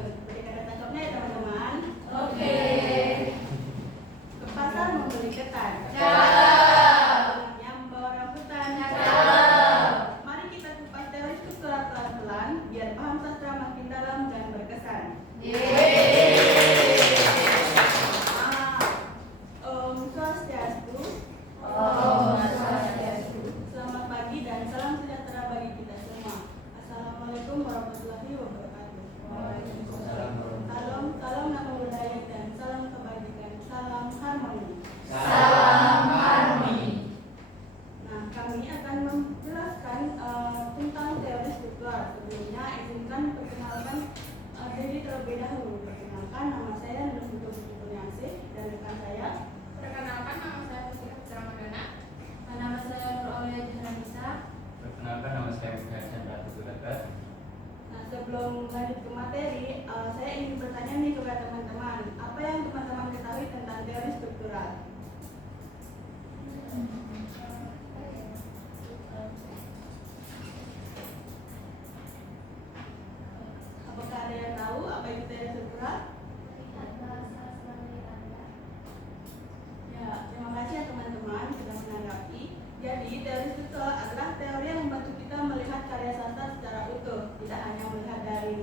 Seperti kata tangkapnya ya teman-teman. Oke. Ke pasar membeli ketan. Cakep. Yang membawa rambutan. Cakep. Mari kita kupas teori struktural pelan-pelan biar paham sastra makin dalam dan berkesan. Om Swastiastu. Selamat pagi dan salam sejahtera bagi kita semua. Assalamualaikum warahmatullahi wabarakatuh. Salam nama budaya dan salam kebajikan. Salam harmoni. Nah, kami akan menjelaskan tentang teori struktural. Sebelumnya, izinkan perkenalkan diri terlebih dahulu. Perkenalkan, nama saya Nur Kurniasih dan rekan saya. Perkenalkan, nama saya Fusika Putra Madana. Nama saya Nur Aulia Jahanisa. Perkenalkan, nama saya Muhammad Chandra Tutugagat. Nah, sebelum lanjut ke materi, saya ingin bertanya nih kepada teman-teman, apa yang teman-teman ketahui tentang teori struktural? Apakah ada yang tahu apa itu teori struktural? Ya, terima kasih ya teman-teman sudah menanggapi. Jadi, teori struktural adalah teori yang membantu kita melihat karya sastra secara utuh, tidak hanya melihat dari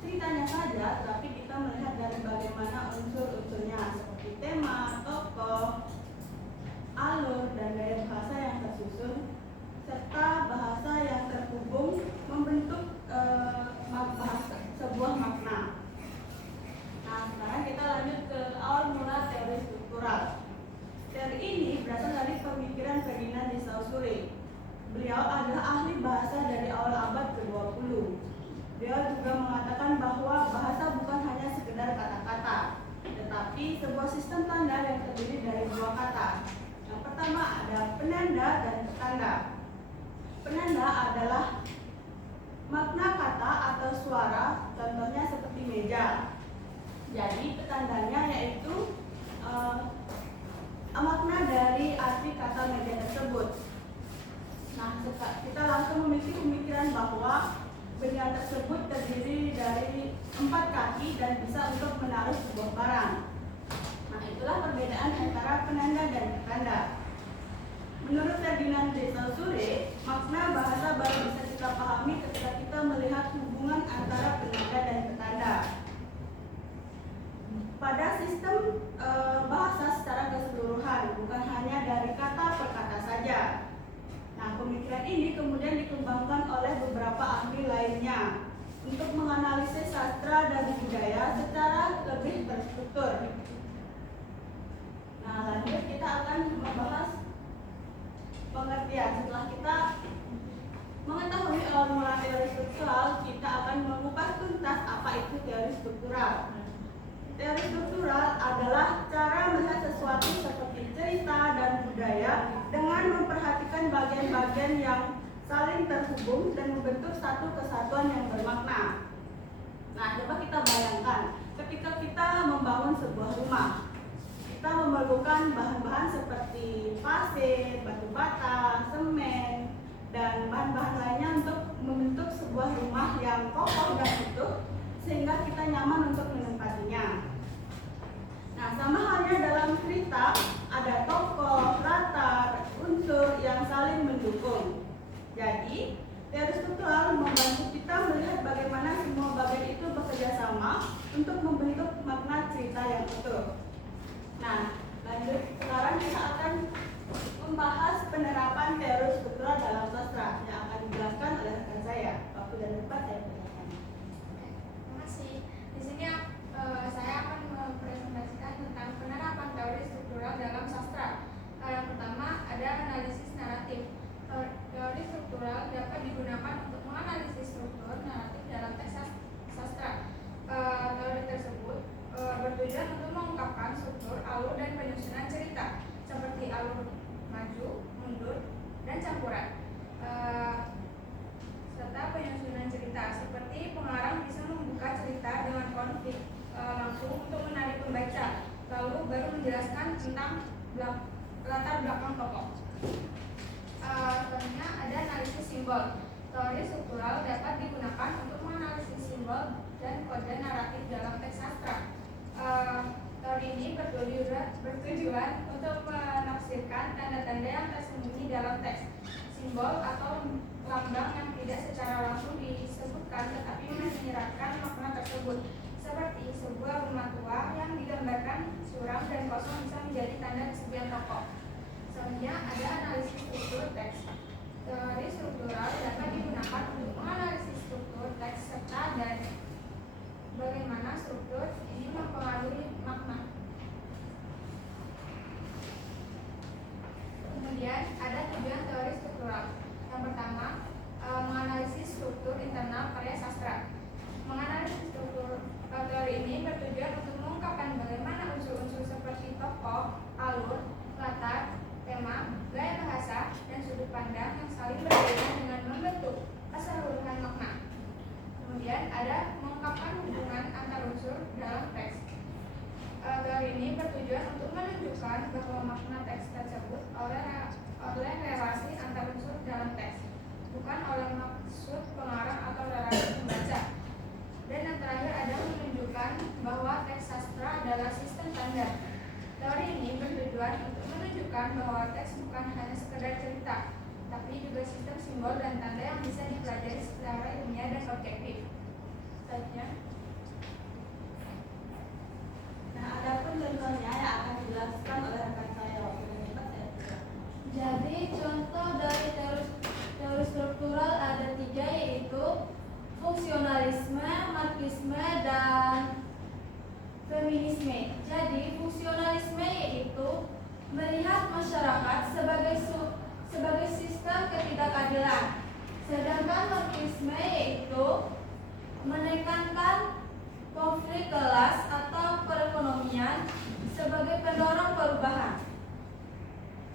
ceritanya saja, tetapi kita melihat dari bagaimana unsur-unsurnya seperti tema, tokoh, alur, dan gaya bahasa yang tersusun, serta bahasa yang terhubung membentuk sebuah makna. Nah, sekarang kita lanjut ke awal mula teori struktural. Teori ini berasal dari pemikiran Ferdinand de Saussure. Beliau adalah ahli bahasa dari awal abad ke-20. Beliau juga mengatakan bahwa bahasa bukan hanya sekedar kata-kata, tetapi sebuah sistem tanda yang terdiri dari dua kata. Yang pertama ada penanda dan petanda. Penanda adalah makna kata atau suara, contohnya seperti meja. Jadi petandanya yaitu makna dari arti kata meja tersebut. Nah, kita langsung memiliki pemikiran bahwa benda tersebut terdiri dari 4 kaki dan bisa untuk menaruh sebuah barang. Nah, itulah perbedaan antara penanda dan petanda. Menurut Ferdinand de Saussure, makna bahasa baru bisa kita pahami ketika kita melihat hubungan antara penanda dan petanda. Pada sistem bahasa secara keseluruhan, bukan hanya dari kata per kata saja. Nah, pemikiran ini kemudian dikembangkan oleh beberapa ahli lainnya untuk menganalisis sastra dan budaya secara lebih terstruktur. Nah, lanjut kita akan membahas pengertian. Setelah kita mengetahui awal mula teori struktural, kita akan mengupas tuntas apa itu teori struktural. Teori struktural adalah cara melihat sesuatu seperti cerita dan budaya dengan memperhatikan bagian-bagian yang saling terhubung dan membentuk satu kesatuan yang bermakna. Nah, coba kita bayangkan, ketika kita membangun sebuah rumah, kita memerlukan bahan-bahan seperti pasir, batu bata, semen, dan bahan-bahan lainnya untuk membentuk sebuah rumah yang kokoh dan utuh sehingga kita nyaman untuk menempatinya. Nah, sama halnya dalam cerita, ada tokoh, latar, unsur yang saling mendukung. Jadi, teori struktural membantu kita melihat bagaimana semua bagian itu bekerja sama untuk membentuk makna cerita yang utuh. Nah, lanjut sekarang kita akan membahas penerapan teori struktural dalam sastra yang akan dijelaskan oleh rekan saya. Waktu dan tempat saya persilakan. Terima kasih. Di sini saya akan mempresentasikan tentang penerapan teori struktural dalam sastra. Yang pertama ada analisis naratif. Teori struktural dapat digunakan untuk menganalisis struktur naratif dalam teks sastra. Teori tersebut bertujuan untuk mengungkapkan struktur, alur, dan penyusunan cerita seperti alur maju, mundur, dan campuran, serta penyusunan cerita seperti pengarang bisa membuka cerita dengan konflik langsung untuk menarik pembaca, lalu baru menjelaskan tentang latar belakang tokoh. Selanjutnya ada analisis simbol. Teori struktural dapat digunakan untuk menganalisis simbol dan menggambarkan makna tersebut. Seperti sebuah rumah tua yang digambarkan suram dan kosong bisa menjadi tanda kesepian tokoh. Selanjutnya ada analisis struktur teks. Teori struktural dapat digunakan untuk menganalisis struktur teks serta dan bagaimana struktur ini mempengaruhi makna. Kemudian ada tujuan teori struktural. Yang pertama, menganalisis struktur internal karya sastra. Menganalisis struktur teori ini bertujuan untuk mengungkapkan bagaimana unsur-unsur seperti tokoh, alur, latar, tema, gaya bahasa, dan sudut pandang yang saling berbeda dengan membentuk keseluruhan makna. Kemudian ada mengungkapkan hubungan antar unsur dalam teks. Teori ini bertujuan untuk menunjukkan bahwa makna teks tersebut oleh relasi antar unsur dalam teks, bukan oleh maksud pengarang atau relasi pembaca. Dan yang terakhir ada menunjukkan bahwa teks sastra adalah sistem tanda. Teori ini bertujuan untuk menunjukkan bahwa teks bukan hanya sekedar cerita, tapi juga sistem simbol dan tanda yang bisa dipelajari secara ilmiah dan objektif. Selanjutnya. Nah, adapun contohnya yang akan dijelaskan oleh rekan saya waktu debat ya. Jadi contoh dari teori struktural ada 3, yaitu fungsionalisme, marxisme, dan feminisme. Jadi fungsionalisme yaitu melihat masyarakat sebagai sistem ketidakadilan. Sedangkan marxisme yaitu menekankan konflik kelas atau perekonomian sebagai pendorong perubahan.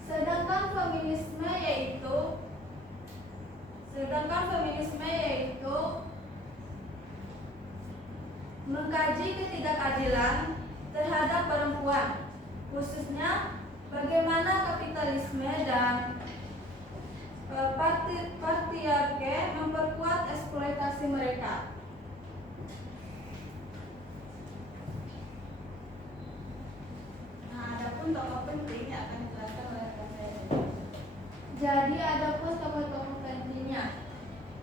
Sedangkan feminisme yaitu mengkaji ketidakadilan terhadap perempuan, khususnya bagaimana kapitalisme dan patriarki memperkuat eksploitasi mereka. Nah, adapun tokoh penting yang akan dijelaskan oleh rekan saya. Jadi ada pun tokoh-tokoh pentingnya.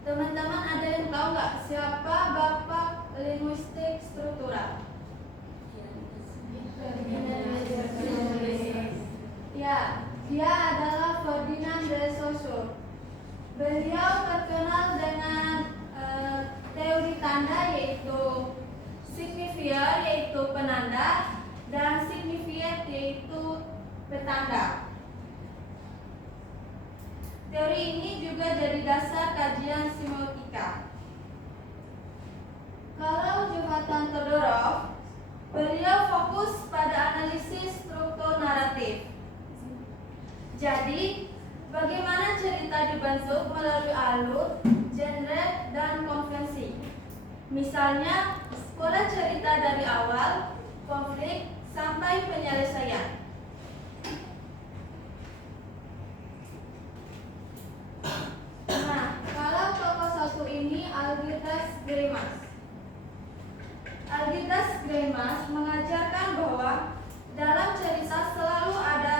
Teman-teman ada yang tahu nggak siapa bapak linguistik struktural? Ya, dia adalah Ferdinand de Saussure. Beliau terkenal dengan teori tanda, yaitu signifier yaitu penanda dan signified yaitu petanda. Teori ini juga jadi dasar kajian semiotika. Kalau Jonathan Todorov, beliau fokus pada analisis struktur naratif. Jadi, bagaimana cerita dibentuk melalui alur, genre, dan konvensi. Misalnya, pola cerita dari awal, konflik, sampai penyelesaian. Nah, kalau tokoh satu ini Algirdas Greimas. Algirdas Greimas mengajarkan bahwa dalam cerita selalu ada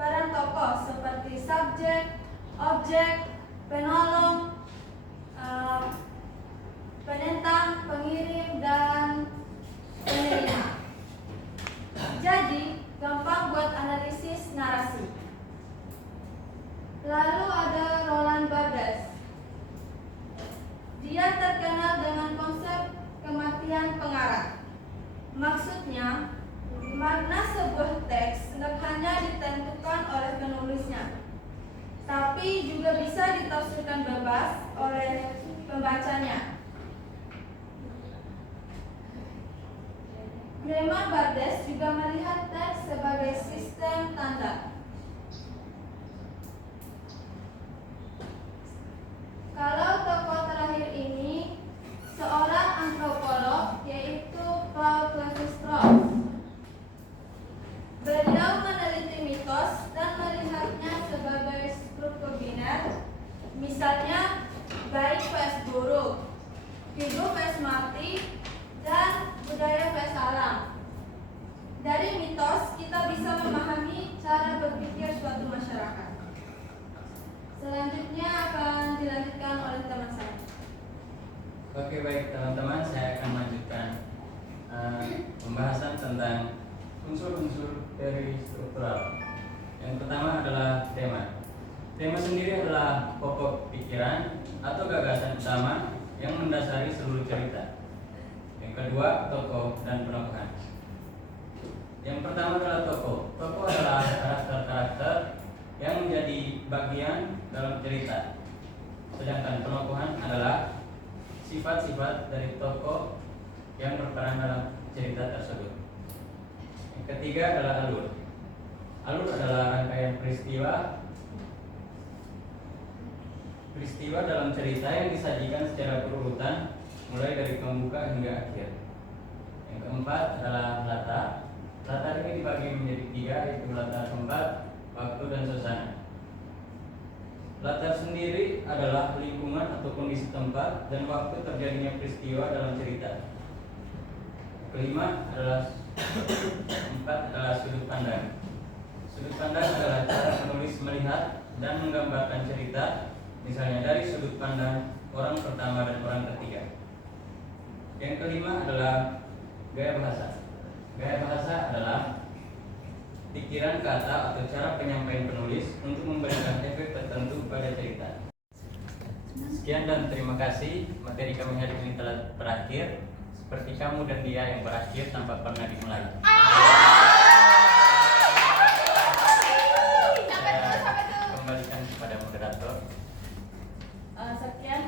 peran tokoh seperti subjek, objek, penolong, penentang, pengirim, dan penerima. Jadi, gampang buat analisis narasi. Lalu ada Roland Barthes. Dia terkenal dengan konsep kematian pengarang. Maksudnya, makna sebuah teks tidak hanya ditentukan oleh penulisnya, tapi juga bisa ditafsirkan bebas oleh pembacanya. Roland Barthes juga melihat teks sebagai sistem tanda. Kalau tokoh terakhir ini seorang antropolog, yaitu Paul Levi-Strauss. Beliau meneliti mitos dan melihatnya sebagai struktur biner, misalnya baik vs buruk, hidup vs mati, dan budaya vs alam. Dari mitos kita bisa memahami cara berpikir suatu masyarakat. Selanjutnya akan dilanjutkan oleh teman saya. Oke, baik teman-teman, saya akan melanjutkan pembahasan tentang unsur-unsur teori struktural. Yang pertama adalah tema. Tema sendiri adalah pokok pikiran atau gagasan utama yang mendasari seluruh cerita. Yang kedua, tokoh dan penokohan. Yang pertama adalah tokoh. Tokoh adalah karakter-karakter yang menjadi bagian dalam cerita. Sedangkan penokohan adalah sifat-sifat dari tokoh yang berperan dalam cerita tersebut. Yang ketiga adalah alur. Alur adalah rangkaian peristiwa dalam cerita yang disajikan secara berurutan mulai dari pembuka hingga akhir. Yang keempat adalah latar. Latar ini dibagi menjadi tiga, yaitu latar tempat, waktu, dan suasana. Latar sendiri adalah lingkungan atau kondisi tempat dan waktu terjadinya peristiwa dalam cerita. Kelima adalah sudut pandang. Sudut pandang adalah cara penulis melihat dan menggambarkan cerita, misalnya dari sudut pandang orang pertama dan orang ketiga. Yang kelima adalah gaya bahasa. Gaya bahasa adalah pikiran kata atau cara penyampaian penulis untuk memberikan efek tertentu pada cerita. Sekian dan terima kasih. Materi kami hari ini telah berakhir. Seperti kamu dan dia yang berakhir tanpa pernah dimulai. Saya kembalikan kepada moderator. Sekian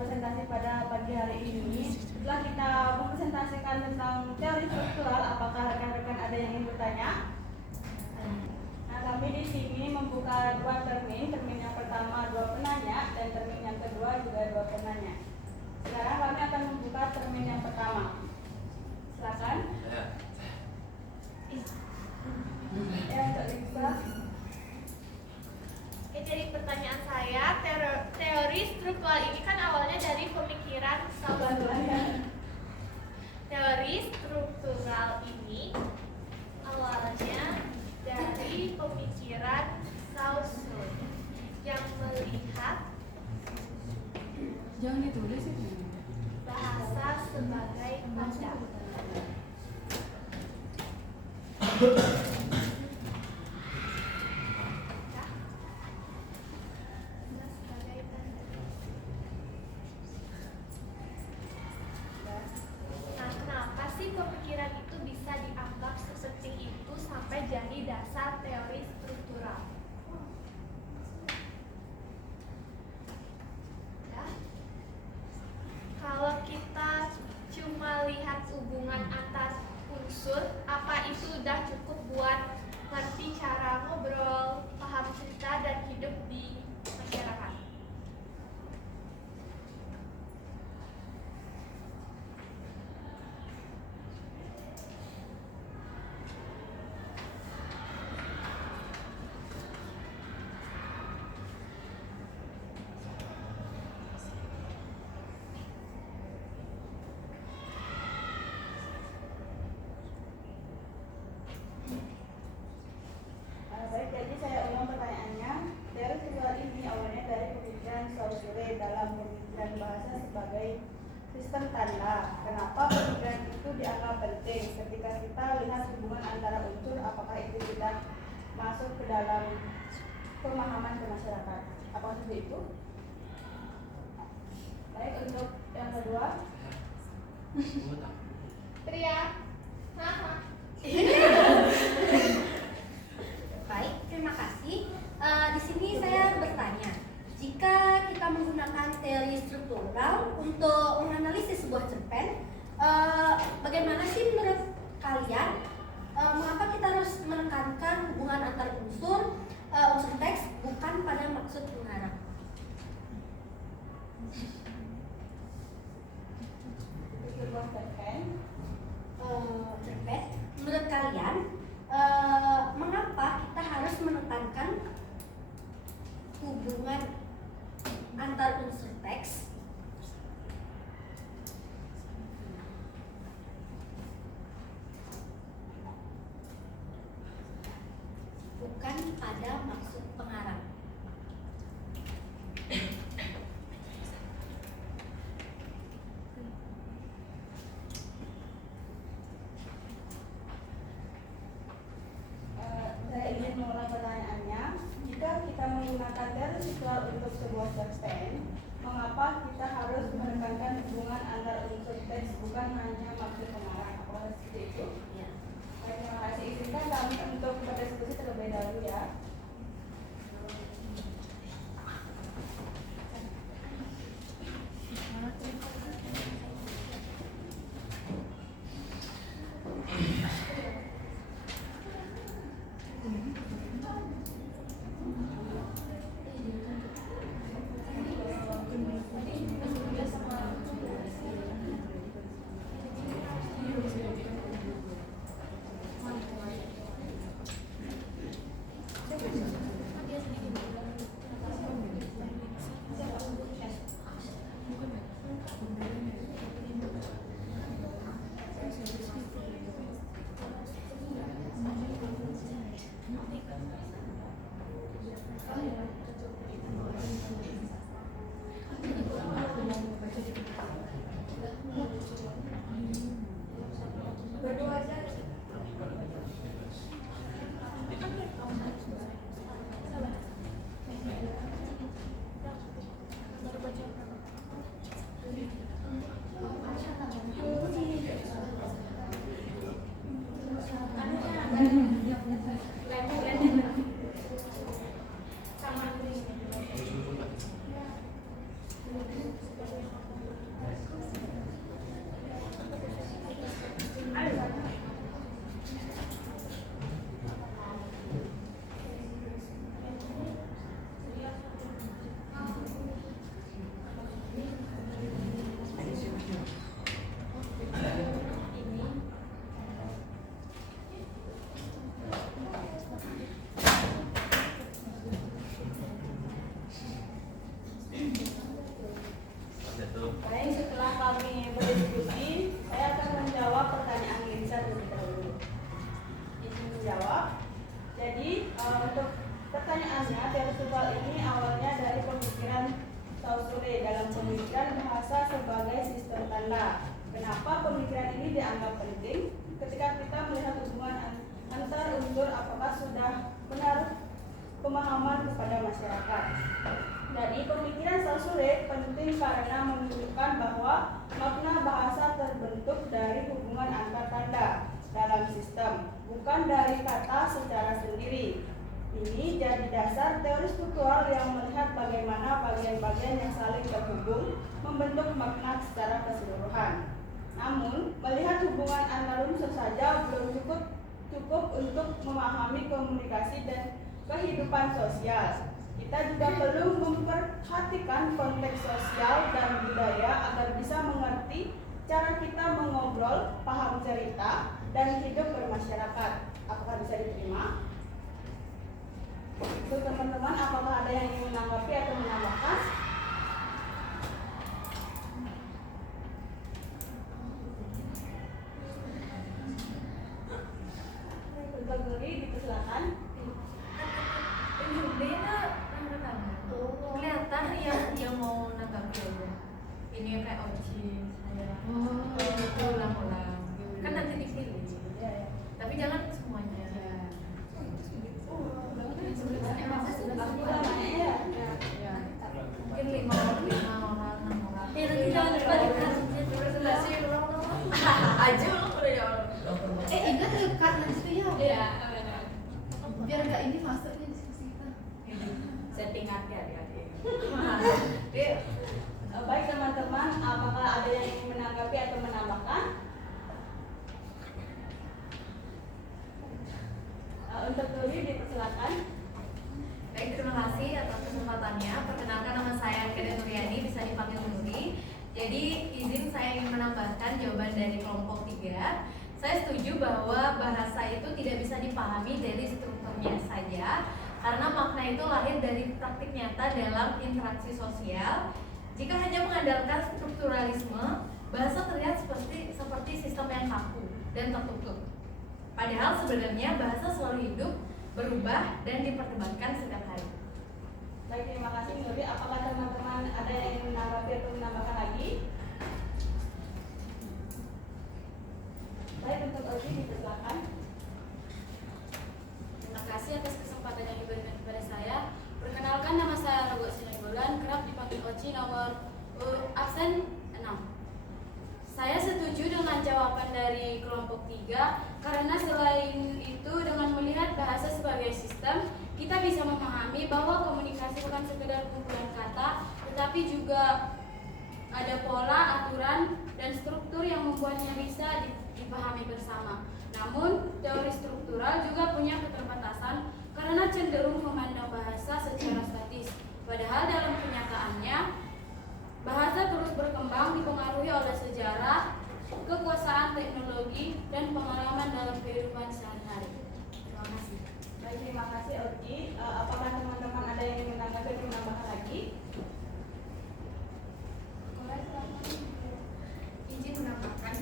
presentasi pada pagi hari ini. Setelah kita mempresentasikan tentang teori struktural, apakah rekan-rekan ada yang ingin bertanya? Nah, kami di sini membuka dua termin. Termin yang pertama 2 penanya dan termin yang kedua juga 2 penanya. Sekarang kami akan membuka termin yang pertama. Silakan. Jadi pertanyaan saya, teori struktural ini kan awalnya dari pemikiran Saussure. Teori struktural ini awalnya dari pemikiran Saussure yang melihat bahasa sebagai tanda. Nah, kenapa sih pemikiran itu bisa dianggap sepenting itu sampai jadi dasar teori struktural? Ya. Kalau kita cuma lihat hubungan antar unsur, apa itu udah cukup buat ngerti cara ngobrol, paham cerita, dan hidup di masyarakat? Baik, jadi saya ulang pertanyaannya. Teori struktural ini awalnya dari pemikiran Saussure dalam pemikiran bahasa sebagai sistem tanda. Kenapa pemikiran itu dianggap penting? Ketika kita lihat hubungan antara unsur, apakah itu tidak masuk ke dalam pemahaman ke masyarakat? Apakah seperti itu? Baik, untuk yang kedua. Teriak. Haha. Baik, terima kasih. Di sini saya bertanya, jika kita menggunakan teori struktural untuk menganalisis sebuah cerpen, bagaimana sih menurut kalian? Mengapa kita harus menekankan hubungan antar unsur teks bukan pada maksud pengarang? Sebuah cerpen. dianggap penting ketika kita melihat hubungan antar unsur apakah sudah benar pemahaman kepada masyarakat. Jadi pemikiran Saussure penting karena menunjukkan bahwa makna bahasa terbentuk dari hubungan antar tanda dalam sistem, bukan dari kata secara sendiri. Ini jadi dasar teori struktural yang melihat bagaimana bagian-bagian yang saling terhubung membentuk makna secara keseluruhan. Namun, melihat hubungan antar unsur saja belum cukup untuk memahami komunikasi dan kehidupan sosial. Kita juga perlu memperhatikan konteks sosial dan budaya agar bisa mengerti cara kita mengobrol, paham cerita, dan hidup bermasyarakat. Apakah bisa diterima? Untuk teman-teman, apakah ada yang ingin menanggapi atau menambahkan? Untuk Guri, dipersilakan. Kelihatan yang mau nanggapi aja. Ini kayak Oci, saya ulang-ulang. Kan nanti dipilih. Tapi jangan semuanya. Mungkin 5 orang, 6 orang. Nanti jangan dibalikan. Aja lo udah jawab. Ingat dekat nanti itu ya. Iya. Biar nggak ini masuknya diskusi kita. Setting hati adik-adik. Baik teman-teman, apakah ada yang ingin menanggapi atau menambahkan? Untuk Guri, dipersilakan. Baik, terima kasih atas kesempatannya. Perkenalkan, nama saya Keden Nuriani, bisa dipanggil Nuri. Jadi izin saya ingin menambahkan jawaban dari kelompok 3. Saya setuju bahwa bahasa itu tidak bisa dipahami dari strukturnya saja, karena makna itu lahir dari praktik nyata dalam interaksi sosial. Jika hanya mengandalkan strukturalisme, bahasa terlihat seperti sistem yang kaku dan tertutup. Padahal sebenarnya bahasa selalu hidup, berubah, dan diperdebatkan setiap hari. Baik, terima kasih Nuri. Apakah teman-teman ada yang ingin menanggapi atau menambahkan lagi? Baik, untuk Oji, dipersilakan. Terima kasih atas kesempatan yang diberikan kepada saya. Perkenalkan, nama saya Rogo Sinegolan, kerap dipanggil Oci, nomor absen 6. Saya setuju dengan jawaban dari kelompok 3 karena selain itu dengan melihat bahasa sebagai sistem, kita bisa memahami bahwa komunikasi bukan sekedar kumpulan kata, tetapi juga ada pola, aturan, dan struktur yang membuatnya bisa dipahami bersama. Namun, teori struktural juga punya keterbatasan karena cenderung memandang bahasa secara statis. Padahal dalam kenyataannya, bahasa terus berkembang dipengaruhi oleh sejarah, kekuasaan teknologi, dan pengalaman dalam kehidupan sehari-hari. Terima kasih. Baik, terima kasih Oji. Apakah teman-teman ada yang ingin menanggapi atau menambahkan lagi? Izin menambahkan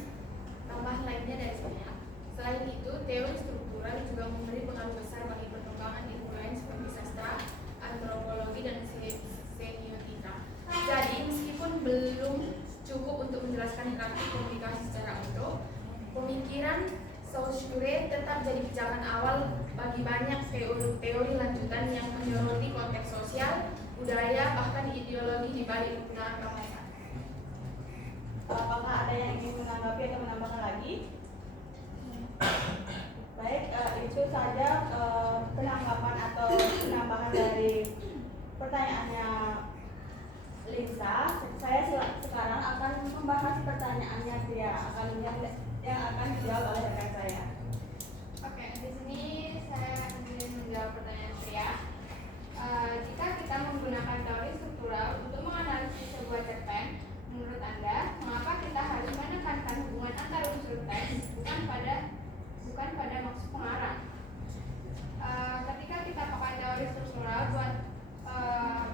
tambah lainnya dari saya. Selain itu, teori struktural juga memberi pengaruh besar bagi perkembangan ilmu lain seperti sastra, antropologi, dan semiotika. Jadi, meskipun belum cukup untuk menjelaskan praktik komunikasi secara utuh, pemikiran Saussure tetap jadi pijakan awal bagi banyak teori lanjutan yang menyoroti konteks sosial, budaya, bahkan ideologi di balik penggunaan bahasa. Apakah ada yang ingin menanggapi atau menambahkan lagi? Baik, itu saja penanggapan atau penambahan dari pertanyaannya Lisa. Saya sekarang akan membahas pertanyaannya dia, yang akan dijawab oleh rekan saya. Oke, di sini saya ingin menjawab pertanyaan Tria. Jika kita menggunakan teori struktural untuk menganalisis sebuah cerpen, menurut Anda, mengapa kita harus menekankan hubungan antar unsur teks bukan pada maksud pengarang? Ketika kita pakai teori struktural buat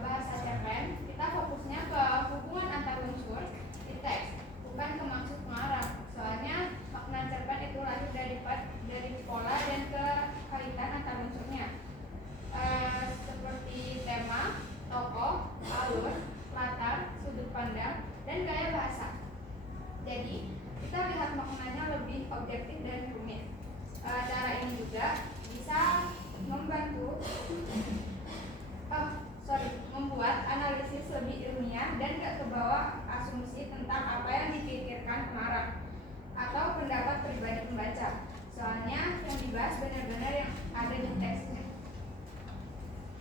bahasa cerpen, kita fokusnya ke hubungan antar unsur di teks, bukan ke maksud pengarang. Soalnya makna cerpen itu lahir dari pola dan kekaitan antar unsurnya, seperti tema, tokoh, alur, latar, sudut pandang, dan gaya bahasa. Jadi kita lihat maknanya atau pendapat pribadi pembaca. Soalnya yang dibahas benar-benar yang ada di teksnya.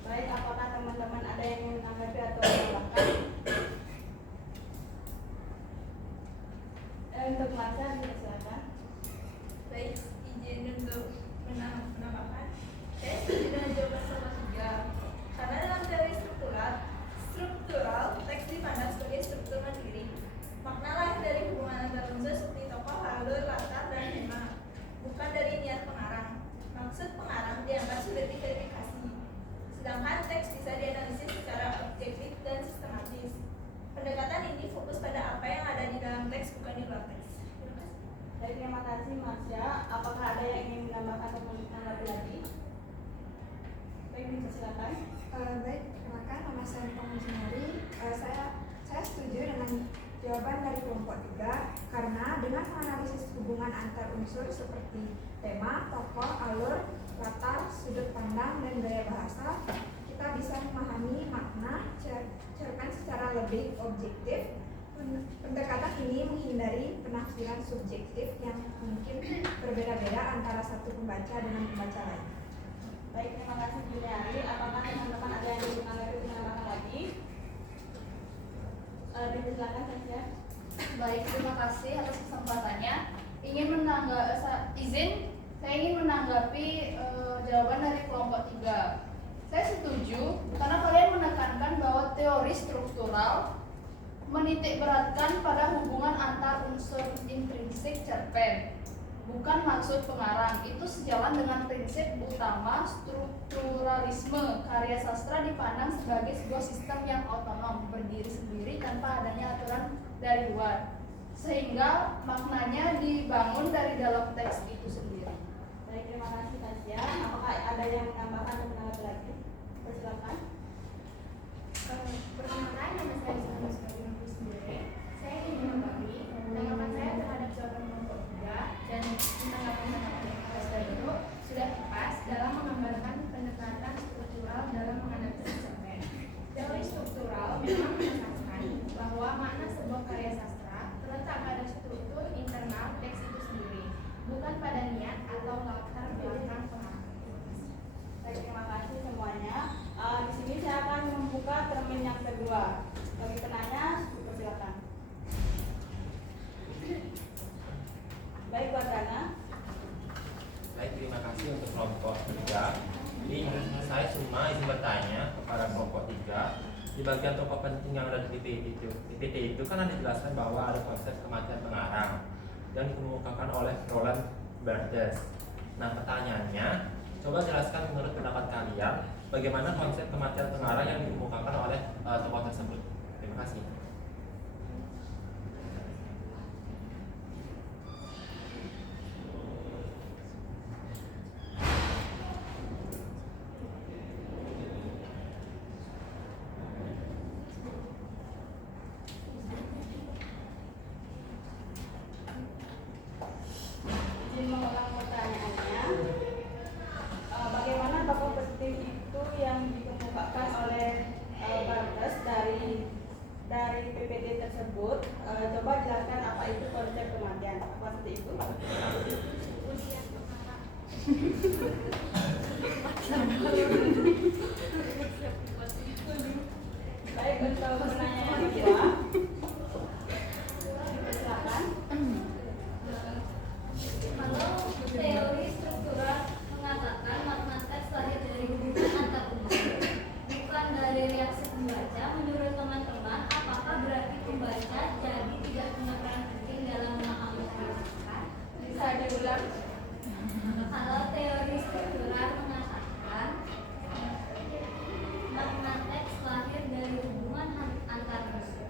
Baik, apakah teman-teman ada yang ingin menanggapi atau menambahkan? Untuk Marsha, silakan. Baik, izin untuk menambahkan. Saya setuju dengan jawaban nomor 3. Karena dalam teori struktural, teks dipandang sebagai struktur mandiri. Makna lahir dari hubungan antar unsur seperti tokoh, alur, latar, dan tema, bukan dari niat pengarang. Maksud pengarang dianggap sudah diverifikasi. Sedangkan teks bisa dianalisis secara objektif dan sistematis. Pendekatan ini fokus pada apa yang ada di dalam teks, bukan di luar teks. Terima kasih. Baik, terima kasih Marsha. Apakah ada yang ingin menambahkan atau menanggapi lagi? Baik, silakan. Baik, perkenalkan nama saya Pengunjunari. Saya setuju dengan jawaban dari kelompok 3 karena dengan menganalisis hubungan antar unsur seperti tema, tokoh, alur, latar, sudut pandang, dan gaya bahasa, kita bisa memahami makna cerpen secara lebih objektif. Pendekatan ini menghindari penafsiran subjektif yang mungkin berbeda-beda antara satu pembaca dengan pembaca lain. Baik, terima kasih Juliari. Apakah teman-teman ada yang ingin menambahkan lagi? Silakan Tasya. Baik, terima kasih atas kesempatannya. Saya ingin menanggapi jawaban dari kelompok 3. Saya setuju karena kalian menekankan bahwa teori struktural menitik beratkan pada hubungan antar unsur intrinsik cerpen, bukan maksud pengarang. Itu sejalan dengan prinsip utama strukturalisme. Karya sastra dipandang sebagai sebuah sistem yang otonom, berdiri sendiri tanpa adanya aturan dari luar, sehingga maknanya dibangun dari dalam teks itu sendiri. Baik, terima kasih Tasya. Apakah ada yang menambahkan atau menambahkan lagi? Silakan. Perkenalkan, nama saya Ismail Sukadi sendiri. Saya ingin menanggapi tanggapan saya terhadap jawaban kelompok 3 dan tanggapan atas dahulu sudah pas dalam menggambarkan pendekatan struktural dalam menganalisis cerpen. Teori struktural memang menekankan bahwa makna sebuah karya sastra terletak pada struktur internal teks itu sendiri, bukan pada niat atau latar belakang pengarang. Baik, terima kasih semuanya. Di sini saya akan membuka termin yang kedua. Bagi penanya, silakan. Baik, Buat Rana. Baik, terima kasih untuk kelompok 3. Jadi saya cuma izin bertanya kepada kelompok 3. Di bagian tokoh penting yang ada di PPT itu kan ada dijelaskan bahwa ada konsep kematian pengarang yang dikemukakan oleh Roland Barthes. Nah, pertanyaannya, coba jelaskan menurut pendapat kalian bagaimana konsep kematian pengarang yang dikemukakan oleh tokoh tersebut. Terima kasih. Izin mengulang pertanyaannya. Bagaimana tokoh penting itu yang dikemukakan oleh Barthes dari PPT tersebut? Coba jelaskan apa itu konsep kematian. Apa seperti itu? Baik, untuk penanya yang kedua, silakan. Kalau teori struktural mengatakan makna teks lahir dari hubungan antar unsur, bukan dari reaksi pembaca, menurut teman-teman, apakah berarti pembaca jadi tidak punya peran penting dalam memahami naskah? Bisa diulang? Kalau teori struktural mengatakan makna teks lahir dari hubungan antar unsur,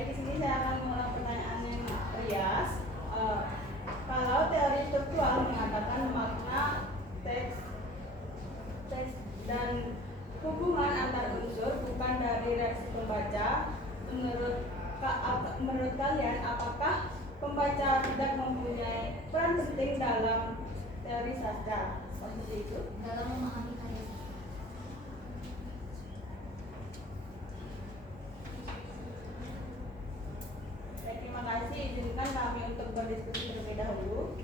Baik, di sini saya akan mengulang pertanyaan yang Rias. Kalau teori struktural mengatakan makna teks dan hubungan antar unsur bukan dari reaksi pembaca, menurut kalian apakah pembaca tidak mempunyai peran penting dalam teori sastra? Seperti itu. Dalam memahami karya. Baik, terima kasih. Izinkan kami untuk berdiskusi terlebih dahulu.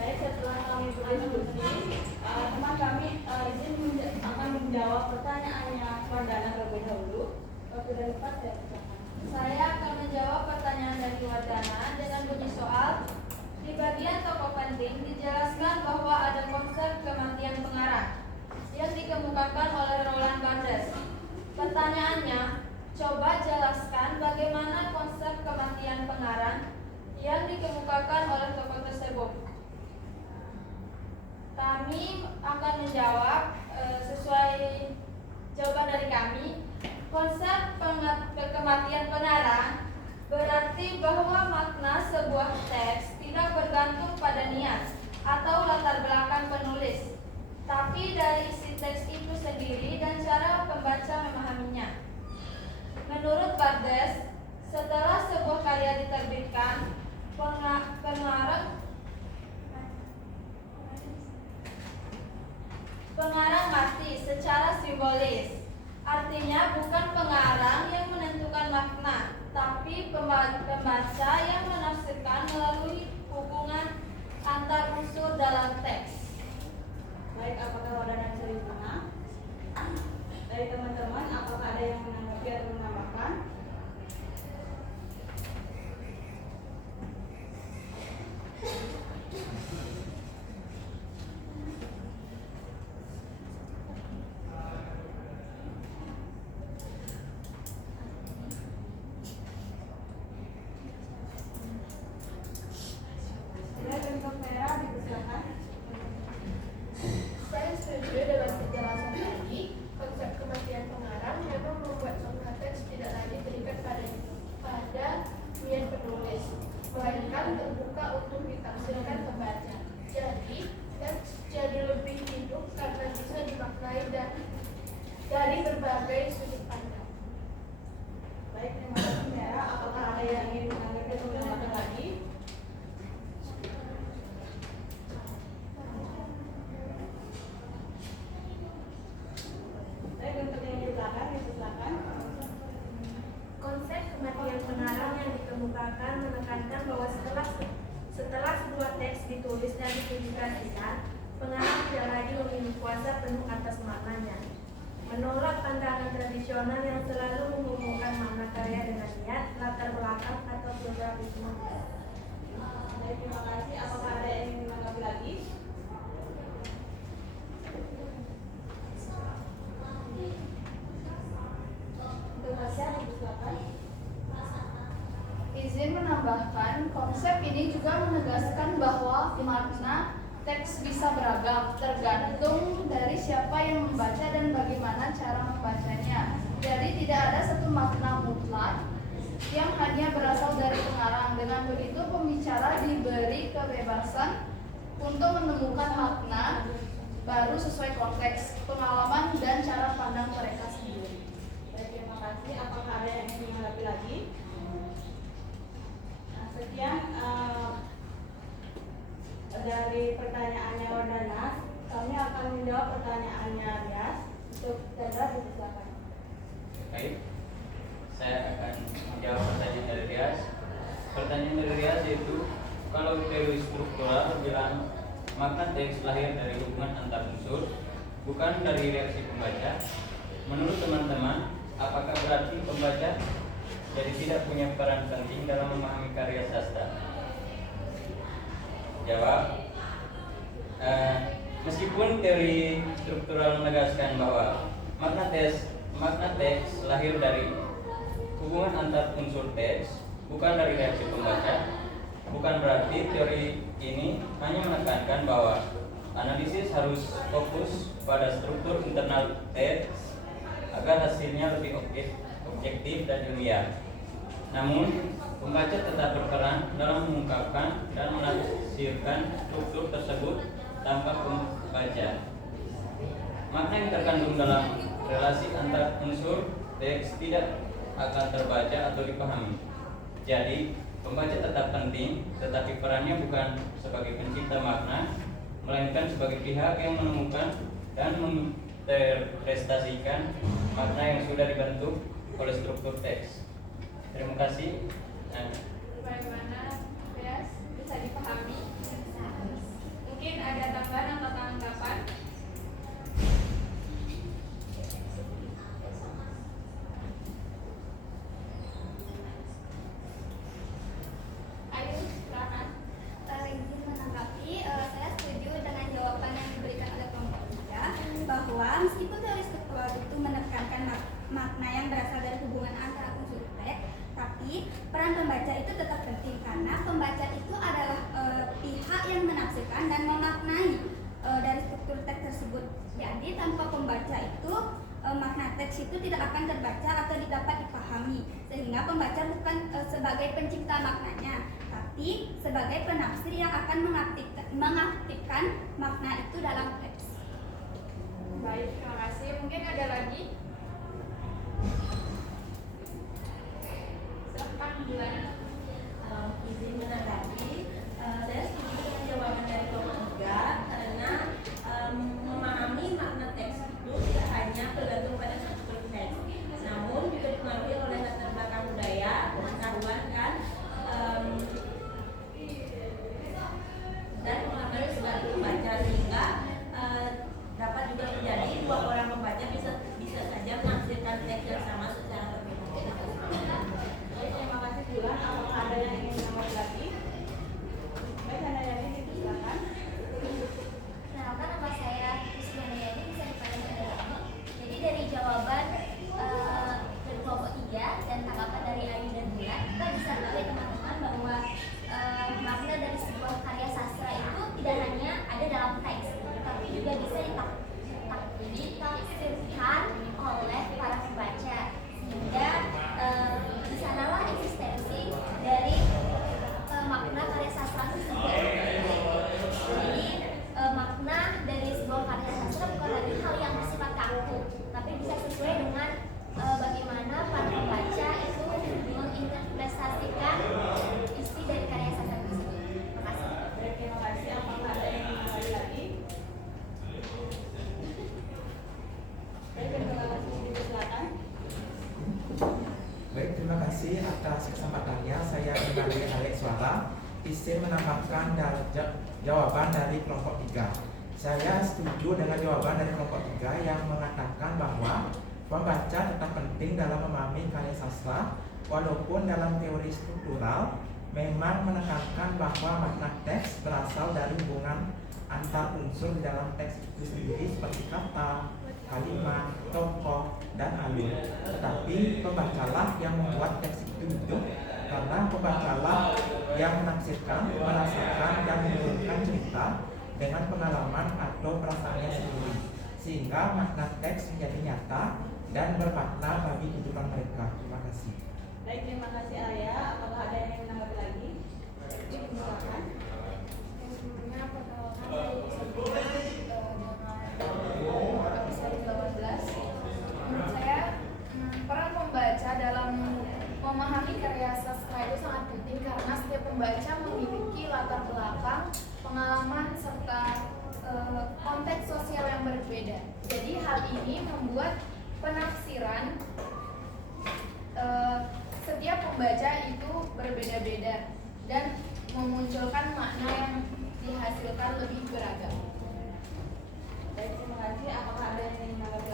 Baik, setelah kami berdiskusi, teman kami akan menjawab pertanyaannya Wardana terlebih dahulu. Sudah lepas ya? Saya akan menjawab pertanyaan dari Wardana dengan bunyi soal. Di bagian tokoh penting dijelaskan bahwa ada konsep kematian pengarang yang dikemukakan oleh Roland Barthes. Pertanyaannya, coba jelaskan bagaimana konsep kematian pengarang yang dikemukakan oleh tokoh tersebut. Kami akan menjawab sesuai jawaban dari kami. Konsep kematian pengarang berarti bahwa makna sebuah teks tidak bergantung pada niat atau latar belakang penulis, tapi dari isi teks itu sendiri dan cara pembaca memahaminya. Menurut Barthes, setelah sebuah karya diterbitkan, pengarang mati secara simbolis. Artinya bukan pengarang yang menentukan makna, tapi pembaca yang menafsirkan melalui hubungan antar unsur dalam teks. Baik, apakah Wardana bisa diterima? Dari teman-teman, apakah ada yang menanggapi atau menambahkan? Baik, untuk merah dipersilakan. Saya setuju dengan penjelasan tadi. Konsep kematian pengarang memang membuat naskah teks tidak lagi terikat pada niat penulis, melainkan terbuka untuk ditafsirkan pembaca. Jadi, teks jadi lebih hidup karena bisa dimaknai dari berbagai sudut pandang. Baik, terima kasih Merah. Apakah ada yang ingin menanggapi atau menambahkan lagi? Baik, untuk yang di belakang, silakan. Konsep kematian pengarang yang dikemukakan menekankan bahwa setelah sebuah teks ditulis dan dipublikasikan, pengarang tidak lagi memiliki kuasa penuh atas maknanya. Menurut pandangan tradisional yang selalu menghubungkan makna karya dengan niat, latar belakang atau pluralisme. Baik, terima kasih. Apakah ada yang ingin menanggapi lagi? Untuk Tasya, silakan. Izin menambahkan, konsep ini juga menegaskan bahwa makna teks bisa beragam, tergantung dari siapa yang membaca dan bagaimana cara membacanya. Jadi tidak ada satu makna mutlak yang hanya berasal dari pengarang. Dengan begitu pembicara diberi kebebasan untuk menemukan makna baru sesuai konteks, pengalaman, dan cara pandang mereka sendiri. Baik, terima kasih. Apakah ada yang ingin menanggapi lagi? Nah, sekian dari pertanyaannya Wardanas. Kami akan menjawab pertanyaannya Rias. Untuk Chandra, silakan. Baik, saya akan menjawab pertanyaan dari Rias. Pertanyaan dari Rias yaitu, kalau teori struktural bilang makna teks lahir dari hubungan antar unsur, bukan dari reaksi pembaca. Menurut teman-teman, apakah berarti pembaca jadi tidak punya peran penting dalam memahami karya sastra? Jawab. Meskipun teori struktural menegaskan bahwa makna teks lahir dari hubungan antar unsur teks, bukan dari reaksi pembaca, bukan berarti teori ini hanya menekankan bahwa analisis harus fokus pada struktur internal teks agar hasilnya lebih objektif dan ilmiah. Namun, pembaca tetap berperan dalam mengungkapkan dan menafsirkan struktur tersebut tanpa pembaca. Makna yang terkandung dalam relasi antar unsur teks tidak akan terbaca atau dipahami. Jadi, pembaca tetap penting, tetapi perannya bukan sebagai pencipta makna, melainkan sebagai pihak yang menemukan dan menginterpretasikan makna yang sudah dibentuk oleh struktur teks. Terima kasih. Bagaimana Rias? Bisa dipahami? Mungkin ada tambahan atau tanggapan? Ayo, silakan. Izin menanggapi, saya setuju dengan jawaban yang diberikan oleh kelompok 3 bahwa meskipun teori struktural itu menekankan makna yang berasal dari hubungan antara unsur teks, tapi peran pembaca itu tetap penting karena pembaca itu adalah pihak yang menafsirkan dan memaknai dari struktur teks tersebut. Jadi tanpa pembaca itu makna teks itu tidak akan terbaca atau dapat dipahami, sehingga pembaca bukan sebagai pencipta maknanya, tapi sebagai penafsir yang akan mengaktifkan makna itu dalam teks. Baik, terima kasih. Mungkin ada lagi? Silakan Bulan. Izin menanggapi, saya setuju dengan jawaban dari kelompok 3 karena memahami makna teks itu tidak hanya tergantung pada struktur teks, namun juga dipengaruhi oleh latar belakang budaya, pengetahuan dan pengalaman sebagai pembaca, sehingga dapat juga terjadi dua orang pembaca bisa saja menafsirkan teks yang sama secara berbeda. Baik, terima kasih Bulan. Apakah ada yang ingin menambah lagi? Baik, Anda yang ini silakan. Kenalkan, nama saya Kusmana Yani, bisa dipanggil Anda Rani. Jadi dari jawaban dari kelompok 3 dan tanggapan dari Ayu dan Bulan, kita bisa tahu teman-teman bahwa makna dari sebuah karya sastra itu tidak hanya ada dalam teks, tapi juga bisa ditafsirkan oleh para pembaca, sehingga di sanalah eksistensi dari makna karya sastra tersebut. Jadi makna dari sebuah karya sastra bukan lagi hal yang bersifat kaku, tapi bisa sesuai dengan bagaimana para pembaca itu menginterpretasikan isi dari karya sastra tersebut. Terima kasih. Baik, terima kasih. Apakah ada yang ingin menambah lagi? Baik, terima kasih. Silakan. Baik, terima kasih atas kesempatannya. Saya kembali Alex Suara. Izin menambahkan jawaban dari kelompok 3. Saya setuju dengan jawaban dari kelompok 3 yang mengatakan bahwa pembaca tetap penting dalam memahami karya sastra, walaupun dalam teori struktural memang menekankan bahwa makna teks berasal dari hubungan antar unsur di dalam teks itu sendiri seperti kata, kalimat, tokoh, dan alur. Tetapi pembacalah yang membuat teks itu hidup, karena pembacalah yang menafsirkan, merasakan, dan menurunkan cerita dengan pengalaman atau perasaannya sendiri, sehingga makna teks menjadi nyata dan bermakna bagi kehidupan mereka. Terima kasih. Baik, terima kasih Arya. Apakah ada yang ingin menanggapi lagi? Silakan. Yang sebelumnya perkenalkan saya dengan episode 18. Menurut saya peran pembaca dalam memahami karya sastra itu sangat penting karena setiap pembaca memiliki latar belakang, pengalaman serta konteks sosial yang berbeda. Jadi hal ini membuat penafsiran setiap pembaca itu berbeda-beda dan memunculkan makna yang dihasilkan lebih beragam. Baik, terima kasih. Apakah ada yang ingin menanggapi